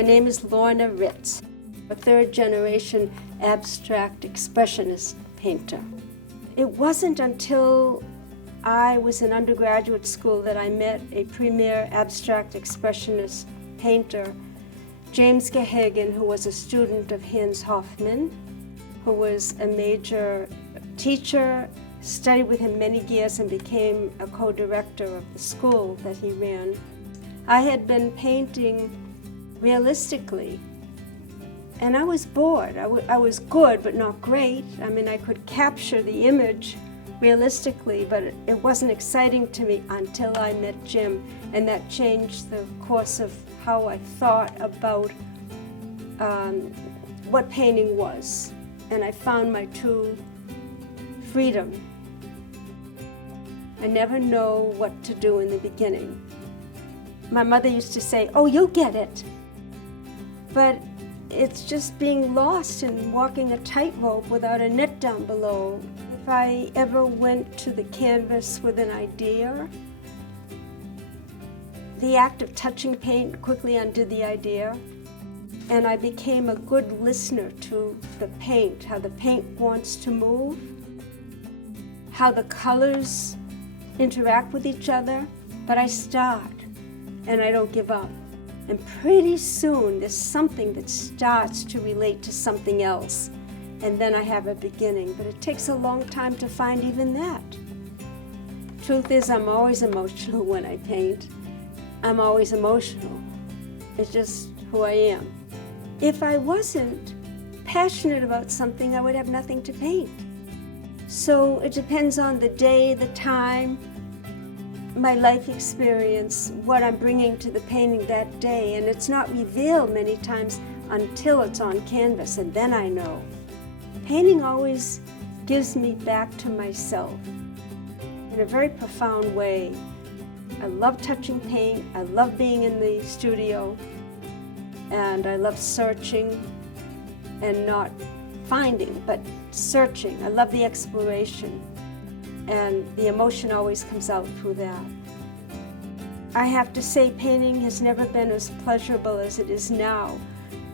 My name is Lorna Ritz, a third-generation abstract expressionist painter. It wasn't until I was in undergraduate school that I met a premier abstract expressionist painter, James Gehagen, who was a student of Hans Hofmann, who was a major teacher, studied with him many years and became a co-director of the school that he ran. I had been painting realistically, and I was bored. I was good, but not great. I mean, I could capture the image realistically, but it wasn't exciting to me until I met Jim, and that changed the course of how I thought about what painting was. And I found my true freedom. I never know what to do in the beginning. My mother used to say, "Oh, you'll get it." But it's just being lost and walking a tightrope without a net down below. If I ever went to the canvas with an idea, the act of touching paint quickly undid the idea, and I became a good listener to the paint, how the paint wants to move, how the colors interact with each other. But I start, and I don't give up. And pretty soon there's something that starts to relate to something else, and then I have a beginning. But it takes a long time to find even that. Truth is, I'm always emotional when I paint. I'm always emotional. It's just who I am. If I wasn't passionate about something, I would have nothing to paint. So it depends on the day, the time, my life experience, what I'm bringing to the painting that day, and it's not revealed many times until it's on canvas, and then I know. Painting always gives me back to myself in a very profound way. I love touching paint, I love being in the studio, and I love searching and not finding, but searching. I love the exploration. And the emotion always comes out through that. I have to say, painting has never been as pleasurable as it is now.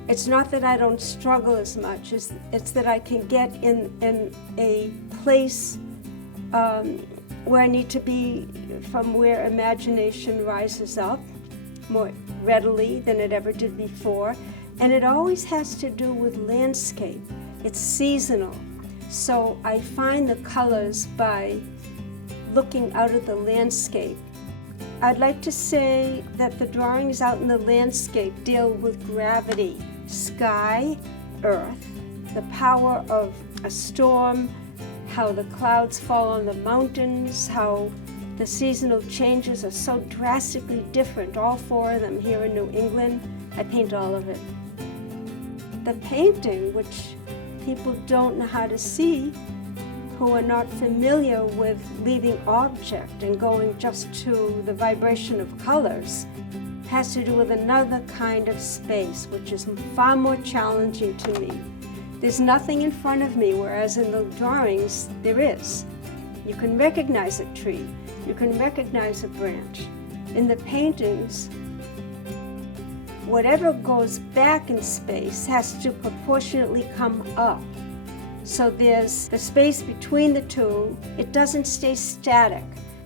It's not that I don't struggle as much, it's that I can get in a place where I need to be, from where imagination rises up more readily than it ever did before. And it always has to do with landscape. It's seasonal. So I find the colors by looking out at the landscape. I'd like to say that the drawings out in the landscape deal with gravity, sky, earth, the power of a storm, how the clouds fall on the mountains, how the seasonal changes are so drastically different, all four of them here in New England. I paint all of it. The painting, which people don't know how to see, who are not familiar with leaving object and going just to the vibration of colors, has to do with another kind of space, which is far more challenging to me. There's nothing in front of me, whereas in the drawings there is. You can recognize a tree, you can recognize a branch. In the paintings, whatever goes back in space has to proportionately come up. So there's the space between the two. It doesn't stay static.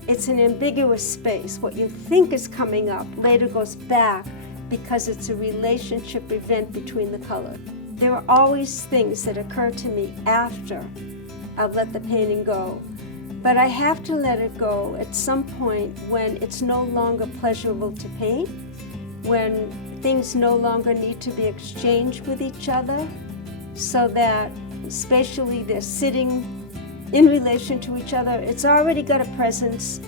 It's an ambiguous space. What you think is coming up later goes back because it's a relationship event between the color. There are always things that occur to me after I've let the painting go. But I have to let it go at some point when it's no longer pleasurable to paint, when things no longer need to be exchanged with each other, so that spatially they're sitting in relation to each other. It's already got a presence,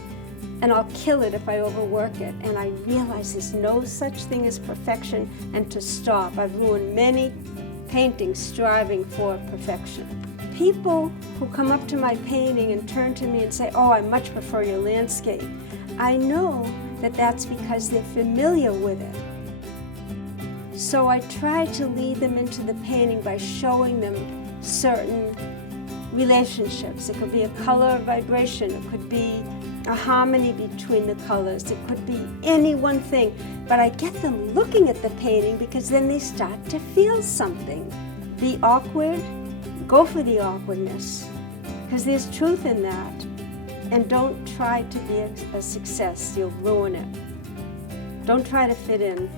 and I'll kill it if I overwork it. And I realize there's no such thing as perfection, and to stop. I've ruined many paintings striving for perfection. People who come up to my painting and turn to me and say, "Oh, I much prefer your landscape," I know that that's because they're familiar with it. So I try to lead them into the painting by showing them certain relationships. It could be a color vibration. It could be a harmony between the colors. It could be any one thing. But I get them looking at the painting because then they start to feel something. Be awkward, go for the awkwardness, because there's truth in that. And don't try to be a success. You'll ruin it. Don't try to fit in.